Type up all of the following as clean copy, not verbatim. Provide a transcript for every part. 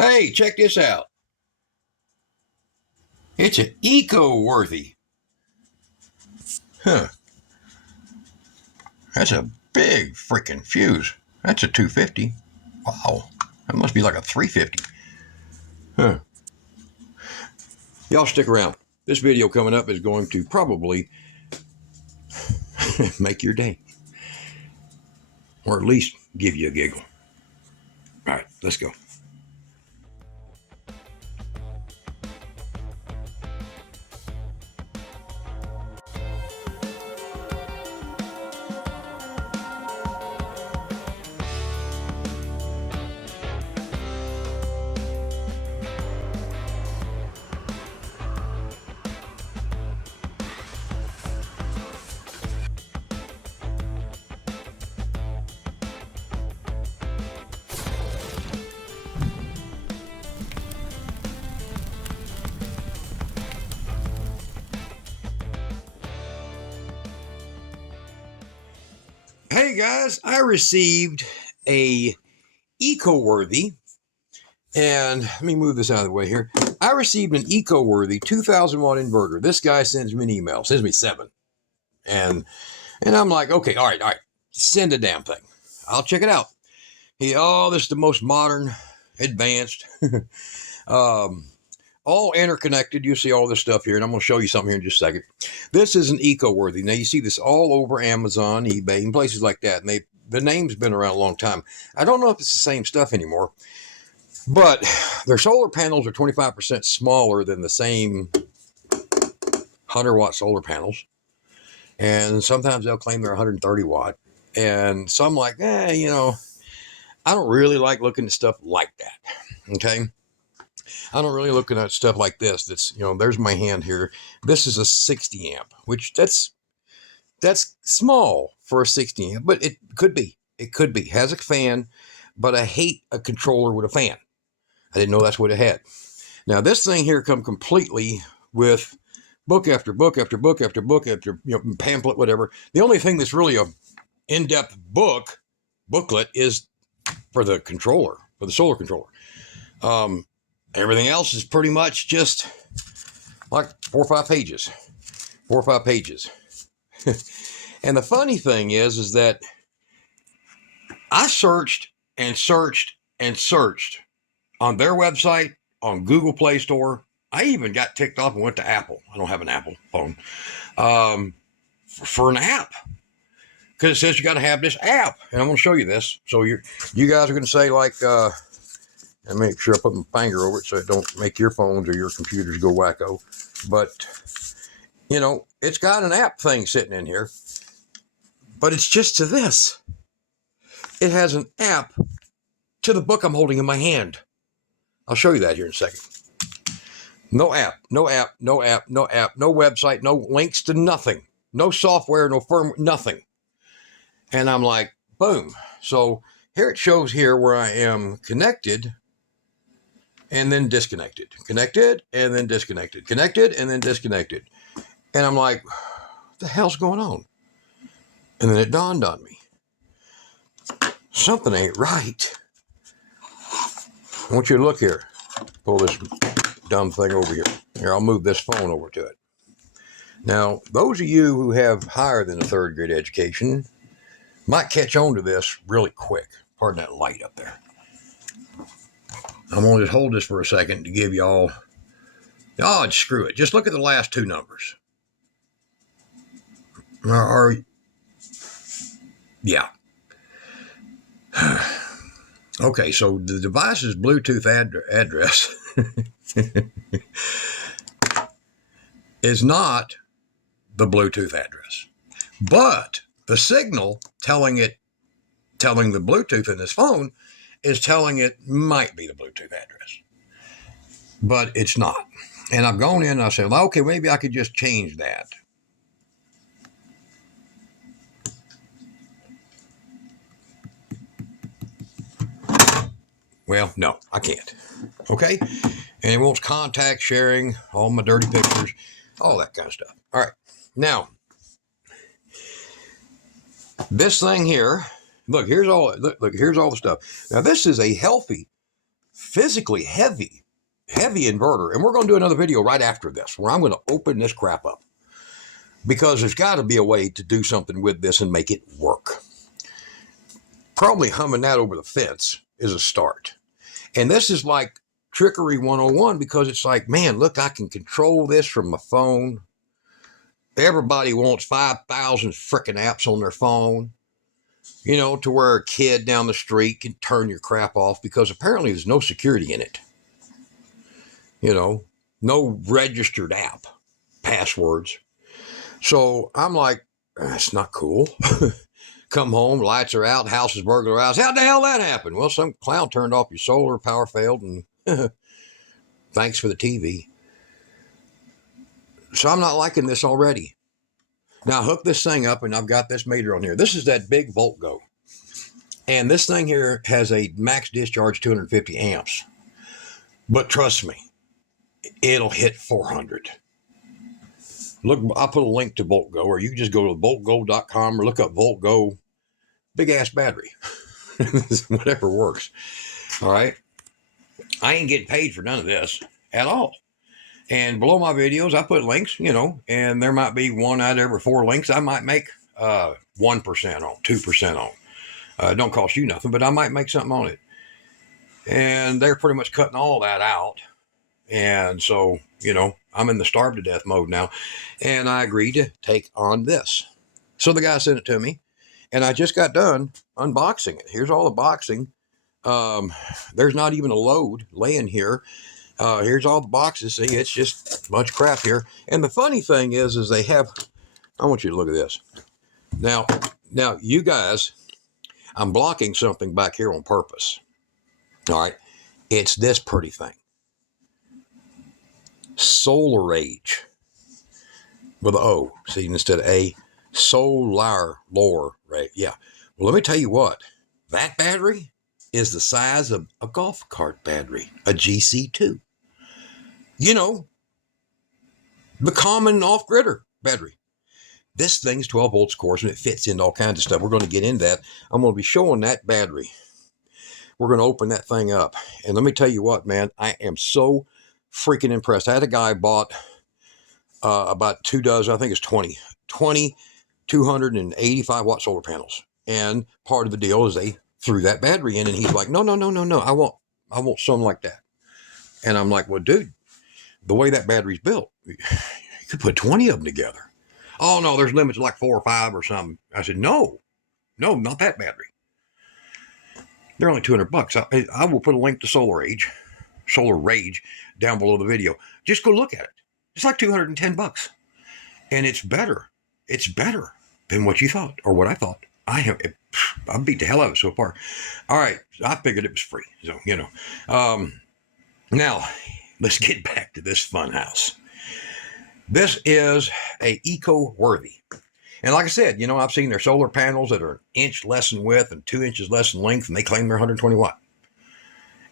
Hey, check this out. It's an Worthy. Huh. That's a big freaking fuse. That's a 250. Wow. That must be like a 350. Huh. Y'all stick around. This video coming up is going to probably make your day. Or at least give you a giggle. All right, let's go. Hey guys, I received a Worthy, and let me move this out of the way here. I received an Worthy 2000 watt inverter. This guy sends me an email, sends me 7. And I'm like, okay, all right, send a damn thing. I'll check it out. This is the most modern, advanced, all interconnected. You see all this stuff here, and I'm going to show you something here in just a second. This is an Worthy. Now, you see this all over Amazon, eBay, and places like that, and the name's been around a long time. I don't know if it's the same stuff anymore, but their solar panels are 25% smaller than the same 100-watt solar panels, and sometimes they'll claim they're 130 watt, and so I'm like, I don't really like looking at stuff like that, okay? I don't really look at stuff like this. That's, there's my hand here. This is a 60 amp, which that's small for a 60 amp, but it could be. It could be. Has a fan, but I hate a controller with a fan. I didn't know that's what it had. Now, this thing here come completely with book after book after book after book after pamphlet, whatever. The only thing that's really a in-depth booklet is for the controller, for the solar controller. Everything else is pretty much just like 4 or 5 pages. 4 or 5 pages. And the funny thing is that I searched and searched and searched on their website, on Google Play Store. I even got ticked off and went to Apple. I don't have an Apple phone. For an app. Because it says you got to have this app. And I'm going to show you this. So you guys are going to say, like, and make sure I put my finger over it so it don't make your phones or your computers go wacko. But, it's got an app thing sitting in here. But it's just to this. It has an app to the book I'm holding in my hand. I'll show you that here in a second. No app, no app, no app, no app, no website, no links to nothing. No software, no firmware, nothing. And I'm like, boom. So here it shows here where I am connected and then disconnected. Connected and then disconnected. Connected and then disconnected. And I'm like, what the hell's going on? And then it dawned on me. Something ain't right. I want you to look here. Pull this dumb thing over here. Here, I'll move this phone over to it. Now, those of you who have higher than a 3rd grade education might catch on to this really quick. Pardon that light up there. I'm going to just hold this for a second to give y'all, screw it. Just look at the last 2 numbers. Yeah. Okay, so the device's Bluetooth address is not the Bluetooth address, but the signal telling the Bluetooth in this phone is telling it might be the Bluetooth address, but it's not. And I've gone in and I said, well, okay, maybe I could just change that. Well, no, I can't. Okay? And it wants contact sharing, all my dirty pictures, all that kind of stuff. All right. Now, this thing here, look, here's all the stuff. Now, this is a healthy physically heavy inverter. And we're going to do another video right after this where I'm going to open this crap up, because there's got to be a way to do something with this and make it work. Probably humming that over the fence is a start. And this is like trickery 101, because it's like, man, look, I can control this from my phone. Everybody wants 5,000 freaking apps on their phone, you know, to where a kid down the street can turn your crap off, because apparently there's no security in it. You know, no registered app passwords. So I'm like, that's not cool. Come home, lights are out, house is burglarized. How the hell that happened? Well, some clown turned off your solar, power failed, and thanks for the TV. So I'm not liking this already. Now I hook this thing up, and I've got this meter on here. This is that big volt go. And this thing here has a max discharge 250 amps. But trust me, it'll hit 400. Look, I'll put a link to VoltGo, or you can just go to voltgo.com or look up VoltGo big ass battery. Whatever works. All right. I ain't getting paid for none of this at all. And below my videos, I put links, you know, and there might be one out of every 4 links I might make 1% on, 2% on. It don't cost you nothing, but I might make something on it. And they're pretty much cutting all that out. And so, you know, I'm in the starve to death mode now. And I agreed to take on this. So the guy sent it to me, and I just got done unboxing it. Here's all the boxing. There's not even a load laying here. Here's all the boxes. See, it's just a bunch of crap here. And the funny thing is they have, I want you to look at this. Now you guys, I'm blocking something back here on purpose. All right. It's this pretty thing. Solar Age with an O. See, instead of A, solar lore, right? Yeah. Well, let me tell you what, that battery is the size of a golf cart battery, a GC2. You know, the common off-gridder battery. This thing's 12 volts, of course, and it fits into all kinds of stuff. We're going to get into that. I'm going to be showing that battery. We're going to open that thing up. And let me tell you what, man, I am so freaking impressed. I had a guy bought about 2 dozen, I think it's 20 285 watt solar panels. And part of the deal is they threw that battery in, and he's like, no, I want something like that. And I'm like, well, dude, the way that battery's built, you could put 20 of them together. Oh no, there's limits like 4 or 5 or something. I said, no, not that battery. They're only $200. I will put a link to Solar Rage down below the video. Just go look at it. It's like $210. And it's better. It's better than what you thought, or what I thought. I beat the hell out of it so far. All right. I figured it was free. So, you know. Now, let's get back to this fun house. This is a Worthy. And like I said, you know, I've seen their solar panels that are an inch less in width and 2 inches less in length, and they claim they're 120 watt.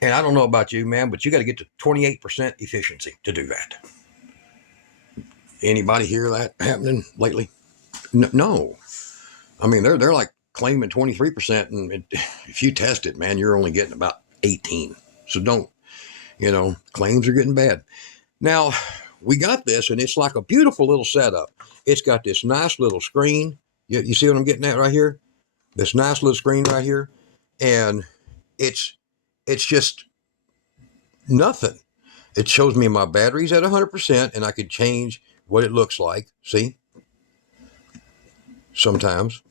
And I don't know about you, man, but you got to get to 28% efficiency to do that. Anybody hear that happening lately? No. I mean, they're like claiming 23%, and if you test it, man, you're only getting about 18. So don't, you know, claims are getting bad. Now, we got this, and it's like a beautiful little setup. It's got this nice little screen. You see what I'm getting at right here? This nice little screen right here. And it's just nothing. It shows me my battery's at 100%, and I could change what it looks like. See? Sometimes,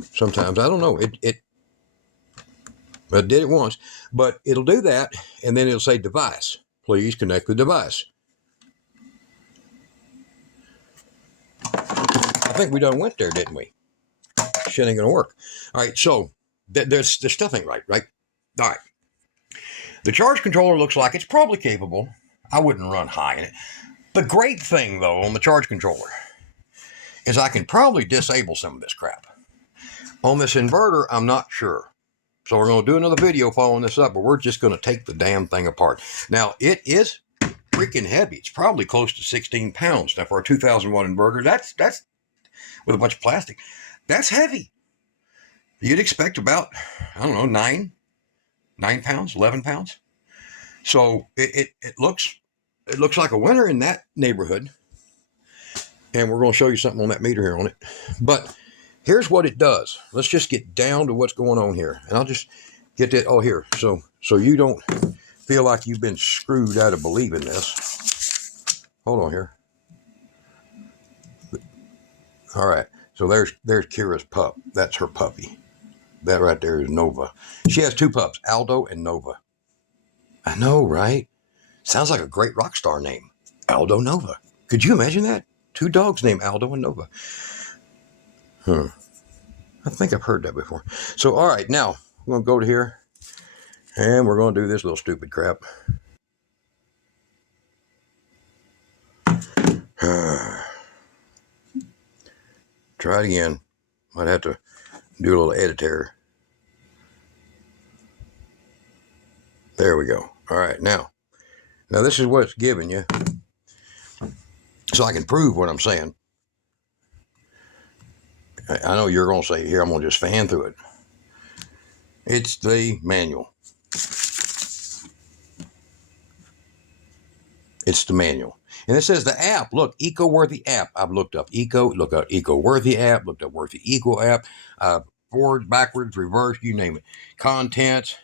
I don't know. It did it once, but it'll do that, and then it'll say device. Please connect the device. I think we done went there, didn't we? Shit ain't gonna work. All right, so there's stuff ain't right? All right. The charge controller looks like it's probably capable. I wouldn't run high in it. The great thing, though, on the charge controller is I can probably disable some of this crap. On this inverter, I'm not sure. So we're going to do another video following this up, but we're just going to take the damn thing apart. Now, it is freaking heavy. It's probably close to 16 pounds. Now, for a 2,000 watt inverter, that's with a bunch of plastic. That's heavy. You'd expect about, I don't know, 9 pounds, 11 pounds. So it looks like a winner in that neighborhood. And we're going to show you something on that meter here on it. But here's what it does. Let's just get down to what's going on here. And I'll just get that, oh, here. So you don't feel like you've been screwed out of believing this. Hold on here. All right. So there's Kira's pup. That's her puppy. That right there is Nova. She has 2 pups, Aldo and Nova. I know, right? Sounds like a great rock star name. Aldo Nova. Could you imagine that? 2 dogs named Aldo and Nova. I think I've heard that before. So, all right, now I'm going to go to here, and we're going to do this little stupid crap. Try it again. Might have to do a little edit here. There we go. All right, now this is what it's giving you, so I can prove what I'm saying. I know you're going to say, here, I'm going to just fan through it. It's the manual. It's the manual. And it says the app, look, Worthy app. I've looked up look up Worthy app, looked up Worthy Eco app, forward, backwards, reverse, you name it. Contents,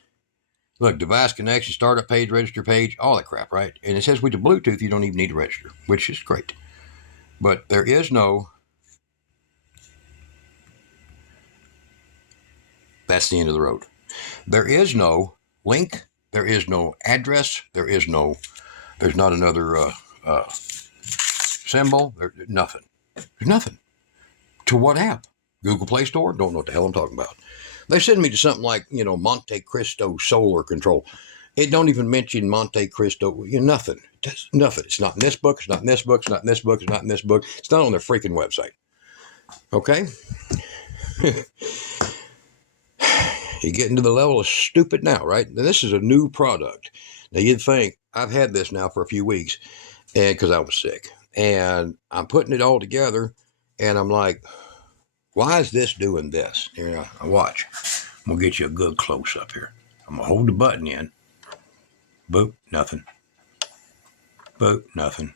look, device connection, startup page, register page, all that crap, right? And it says with the Bluetooth, you don't even need to register, which is great. But there is no, that's the end of the road. There is no link, there is no address, there's not another symbol, there's nothing. There's nothing. To what app? Google Play Store? Don't know what the hell I'm talking about. They send me to something like, Monte Cristo Solar Control. It don't even mention Monte Cristo, nothing. Just nothing. It's not in this book, it's not in this book, it's not in this book, it's not in this book. It's not on their freaking website. Okay? You're getting to the level of stupid now, right? Now, this is a new product. Now, you'd think, I've had this now for a few weeks, and because I was sick. And I'm putting it all together, and I'm like, why is this doing this? Here, watch. I'm going to get you a good close-up here. I'm going to hold the button in. Boop, nothing. Boop, nothing.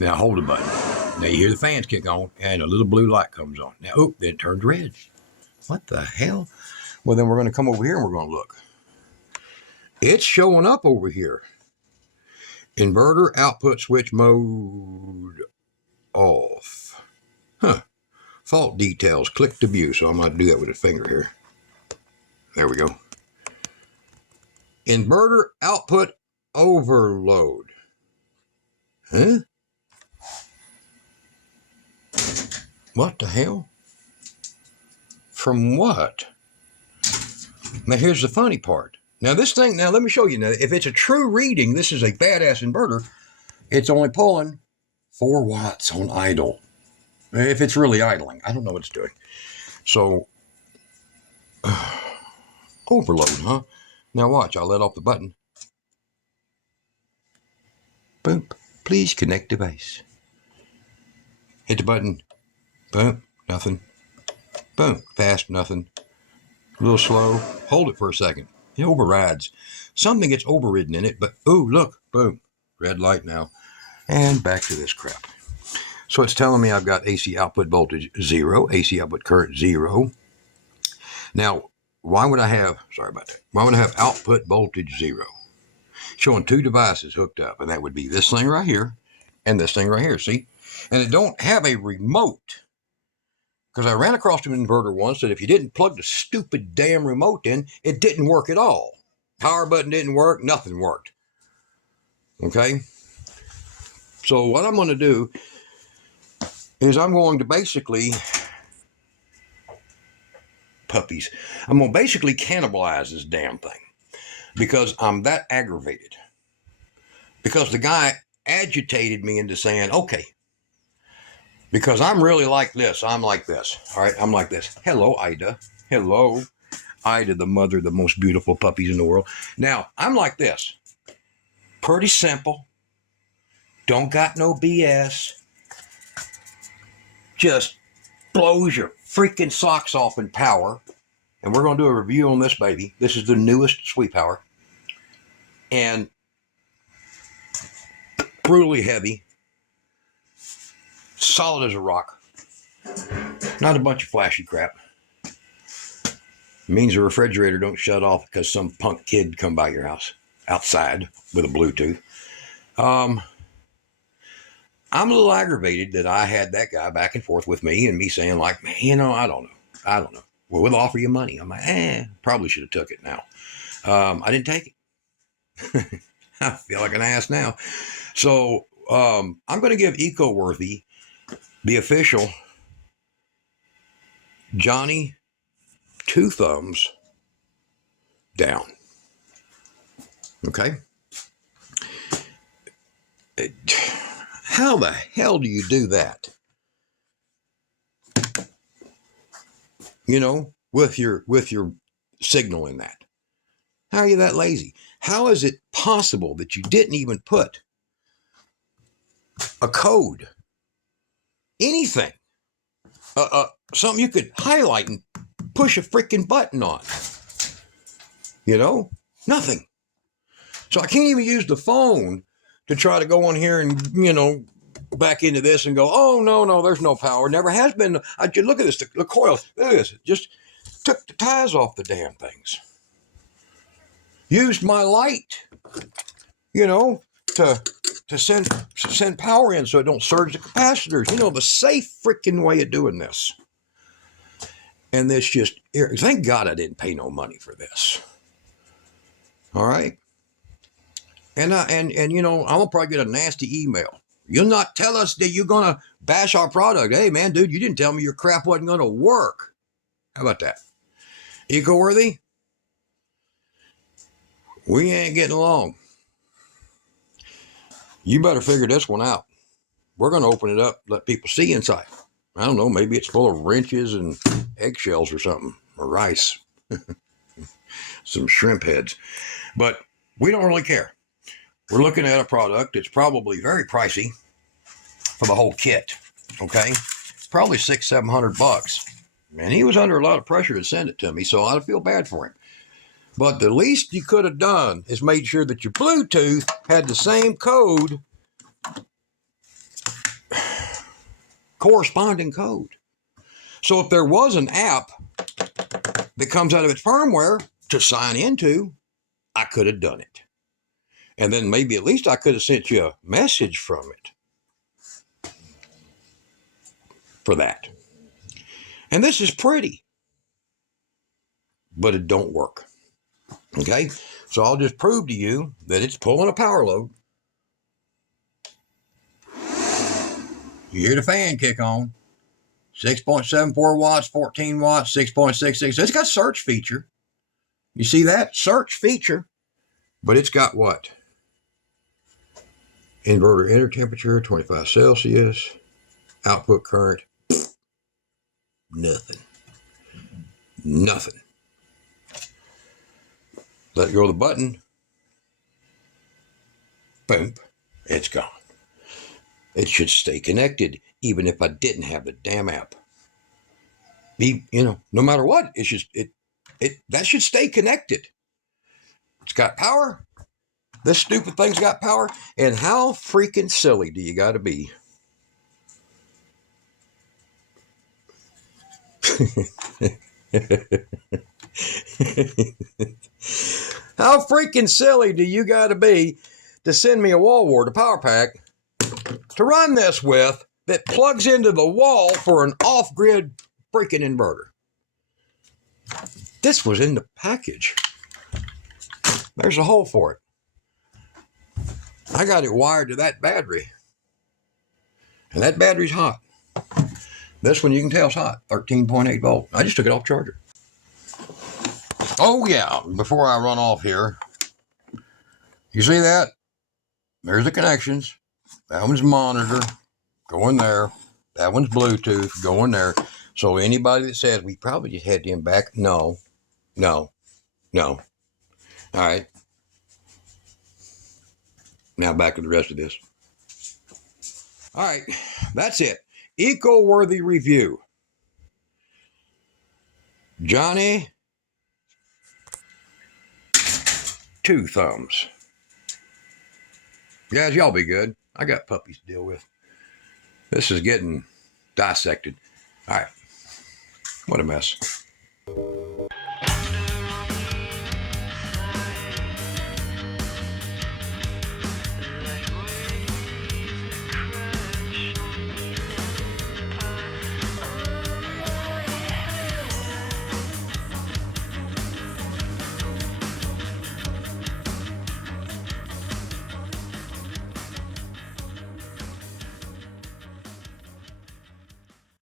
Now hold the button. Now you hear the fans kick on, and a little blue light comes on. Now, then it turns red. What the hell? Well, then we're going to come over here, and we're going to look. It's showing up over here. Inverter output switch mode off. Fault details. Click to view. So I'm going to do that with a finger here. There we go. Inverter output overload. Huh? What the hell? From what? Now here's the funny part. Now this thing, let me show you. Now, if it's a true reading, this is a badass inverter. It's only pulling 4 watts on idle. If it's really idling, I don't know what it's doing. So, overload, huh? Now watch, I'll let off the button. Boom, please connect device. Hit the button. Boom, nothing. Boom, fast, nothing. A little slow. Hold it for a second. It overrides. Something gets overridden in it, but ooh, look, boom, red light now. And back to this crap. So it's telling me I've got AC output voltage 0, AC output current 0. Now, why would I have output voltage 0? Showing 2 devices hooked up, and that would be this thing right here and this thing right here, see? And it don't have a remote. Because I ran across an inverter once that if you didn't plug the stupid damn remote in, it didn't work at all. Power button didn't work, nothing worked. Okay? So what I'm going to do is I'm going to basically, I'm going to basically cannibalize this damn thing. Because I'm that aggravated. Because the guy agitated me into saying, okay, because I'm really like this. I'm like this. All right, I'm like this. Hello, Ida. Hello, Ida, the mother of the most beautiful puppies in the world. Now, I'm like this. Pretty simple. Don't got no BS. Just blows your freaking socks off in power. And we're going to do a review on this baby. This is the newest Sweet Power. and brutally heavy, solid as a rock. Not a bunch of flashy crap. It means the refrigerator don't shut off because some punk kid come by your house outside with a Bluetooth. I'm a little aggravated that I had that guy back and forth with me and me saying like, man, you know, I don't know. Well, we'll offer you money. I'm like, probably should have took it now. I didn't take it. I feel like an ass now. So I'm going to give Worthy the official Johnny 2 thumbs down. Okay. How the hell do you do that? You know, with your signal in that. How are you that lazy? How is it possible that you didn't even put a code, anything, something you could highlight and push a freaking button on? You know, nothing. So I can't even use the phone to try to go on here and, you know, back into this and go, oh, no, there's no power. Never has been. I just look at this, the coil. Look at this. It just took the ties off the damn things. Used my light, you know, to send power in so it don't surge the capacitors. You know, the safe freaking way of doing this. And this just, thank God I didn't pay no money for this. All right. And you know, I'm gonna probably get a nasty email. You'll not tell us that you're gonna bash our product. Hey man, dude, you didn't tell me your crap wasn't gonna work. How about that? Worthy? We ain't getting along. You better figure this one out. We're gonna open it up, let people see inside. I don't know, maybe it's full of wrenches and eggshells or something, or rice. Some shrimp heads. But we don't really care. We're looking at a product that's probably very pricey for the whole kit. Okay, probably $600-700. And he was under a lot of pressure to send it to me, so I feel bad for him. But the least you could have done is made sure that your Bluetooth had the same code, corresponding code. So if there was an app that comes out of its firmware to sign into, I could have done it. And then maybe at least I could have sent you a message from it for that. And this is pretty, but it don't work. Okay, so I'll just prove to you that it's pulling a power load. You hear the fan kick on. 6.74 watts, 14 watts, 6.66. It's got search feature. You see that? Search feature. But it's got what? Inverter enter temperature, 25 Celsius. Output current. Nothing. Let go of the button. Boom. It's gone. It should stay connected, even if I didn't have the damn app. You know, no matter what, that should stay connected. It's got power. This stupid thing's got power. And how freaking silly do you got to be? How freaking silly do you got to be to send me a wall wart, a power pack, to run this with that plugs into the wall for an off-grid freaking inverter? This was in the package. There's a hole for it. I got it wired to that battery. And that battery's hot. This one you can tell is hot, 13.8 volt. I just took it off charger. Oh yeah, before I run off here, you see that? There's the connections. That one's monitor, going there. That one's Bluetooth, going there. So anybody that says we probably just had them back, no. All right. Now back to the rest of this. All right, that's it. Worthy review. Johnny, 2 thumbs. Guys, y'all be good. I got puppies to deal with. This is getting dissected. All right. What a mess.